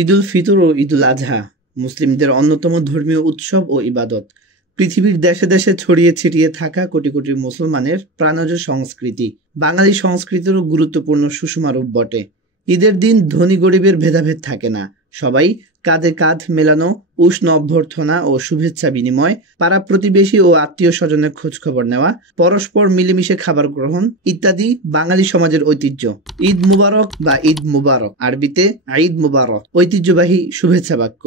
ঈদুল ফিতর ও ঈদুল আজহা মুসলিমদের অন্যতম ধর্মীয় উৎসব ও ইবাদত। পৃথিবীর দেশে দেশে ছড়িয়ে ছিটিয়ে থাকা কোটি কোটি মুসলমানের প্রাণজ সংস্কৃতি, বাঙালি সংস্কৃতিরও গুরুত্বপূর্ণ সুষমা রূপ বটে। ঈদের দিন ধনী গরিবের ভেদাভেদ থাকে না, সবাই কাঁধে কাঁধ মেলানো, উষ্ণ অভ্যর্থনা ও শুভেচ্ছা বিনিময়, পাড়া প্রতিবেশী ও আত্মীয় স্বজনের খোঁজ খবর নেওয়া, পরস্পর মিলেমিশে খাবার গ্রহণ ইত্যাদি বাঙালি সমাজের ঐতিহ্য। ঈদ মুবারক বা ঈদ মুবারক, আরবিতে ঈদ মুবারক, ঐতিহ্যবাহী শুভেচ্ছা বাক্য।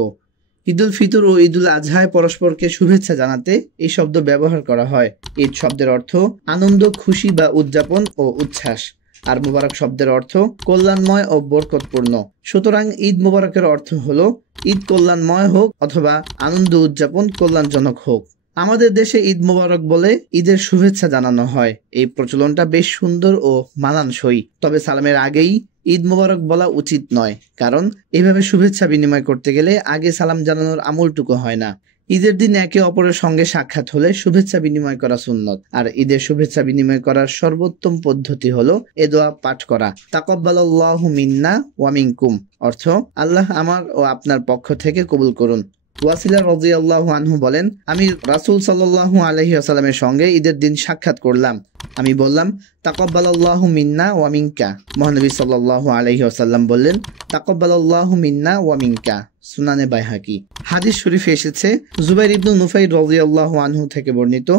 ঈদুল ফিতর ও ঈদুল আজহায় পরস্পরকে শুভেচ্ছা জানাতে এই শব্দ ব্যবহার করা হয়। ঈদ শব্দের অর্থ আনন্দ, খুশি বা উদযাপন ও উচ্ছ্বাস, আর মুবারক শব্দের অর্থ কল্যাণময় ও বরকতপূর্ণ। সুতরাং ঈদ মুবারকের অর্থ হলো ঈদ কল্যাণময় হোক অথবা আনন্দ উদযাপন কল্যাণজনক হোক। আমাদের দেশে ঈদ মুবারক বলে ঈদের শুভেচ্ছা জানানো হয়। এই প্রচলনটা বেশ সুন্দর ও মানানসই। তবে সালামের আগেই ঈদ মুবারক বলা উচিত নয়, কারণ এভাবে শুভেচ্ছা বিনিময় করতে গেলে আগে সালাম জানানোর আমলটুকু হয় না। ঈদের দিন একে অপরের সঙ্গে সাক্ষাৎ হলে শুভেচ্ছা বিনিময় করা সুন্নত, আর ঈদের শুভেচ্ছা বিনিময় করার সর্বোত্তম পদ্ধতি হলো এ দোয়া পাঠ করা, তাকাব্বালাল্লাহু মিন্না ওয়া মিনকুম, অর্থ আল্লাহ আমার ও আপনার পক্ষ থেকে কবুল করুন। ওয়াসিলা রাদিয়াল্লাহু আনহু বলেন, আমি রাসূল সাল্লাল্লাহু আলাইহি ওয়াসাল্লামের সঙ্গে ঈদের দিন সাক্ষাৎ করলাম। আমি বললাম, তাকাব্বালাল্লাহু মিন্না ওয়া মিনকা। মহানবী সাল্লাল্লাহু আলাইহি ওয়াসাল্লাম বললেন, তাকাব্বালাল্লাহু মিন্না ওয়া মিনকা। সুনানে বাইহাকি। হাদিস শরীফে এসেছে, জুবাইর ইবনে নুফাইল রাদিয়াল্লাহু আনহু থেকে বর্ণিত,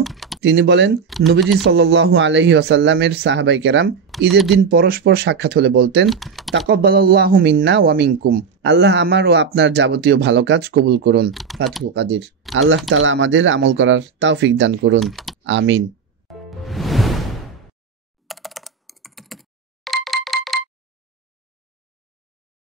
তিনি বলেন, নবীজি সাল্লাল্লাহু আলাইহি ওয়াসাল্লামের সাহাবায়ে কেরাম ঈদের দিন পরস্পর সাক্ষাৎ হলে বলতেন, তাকাব্বালাল্লাহু মিন্না ওয়া মিনকুম, আল্লাহ আমার ও আপনার যাবতীয় ভালো কাজ কবুল করুন। ফাতহুল কাদির। আল্লাহ তাআলা আমাদের আমল করার তৌফিক দান করুন। আমিন।